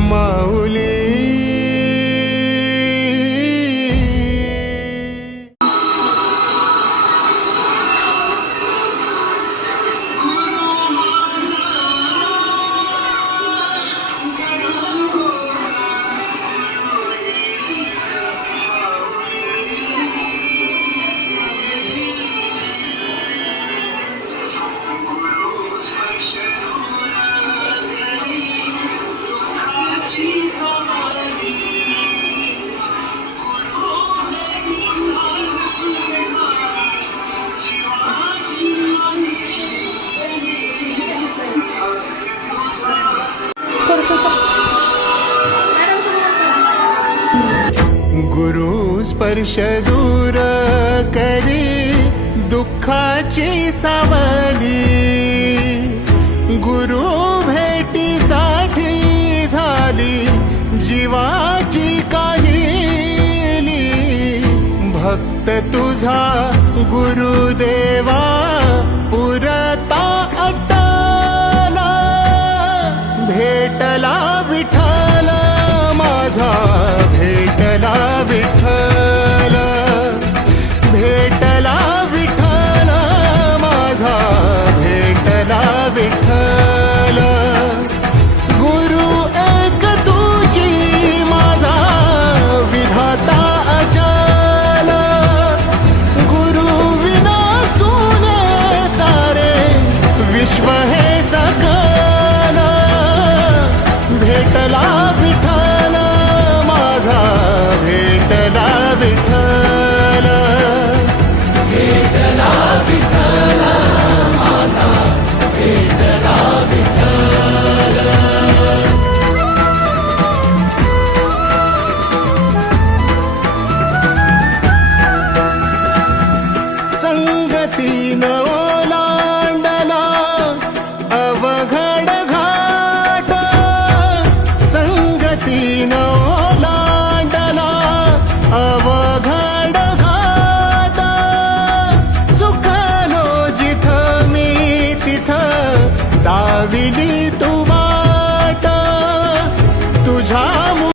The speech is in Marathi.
माऊली गुरु स्पर्श दूर करी दुःखाची सावली, गुरु भेटीसाठी झाली जीवाची काहिली। भक्त तुझा गुरुदेवा पुरता अटला, भेटला विठ्ठल माझा, भेटला विठ्ठल, भेटला विठ्ठल माझा, भेटला विठ्ठल। गुरु एक तुझी माझा विधाता अचल, गुरु विना सुने सारे विश्व हे सकल। भेटला विठ्ठल माझा, भेटला विठ्ठल, भेटला विठ्ठल माझा, भेटला विठ्ठल। संगतीनं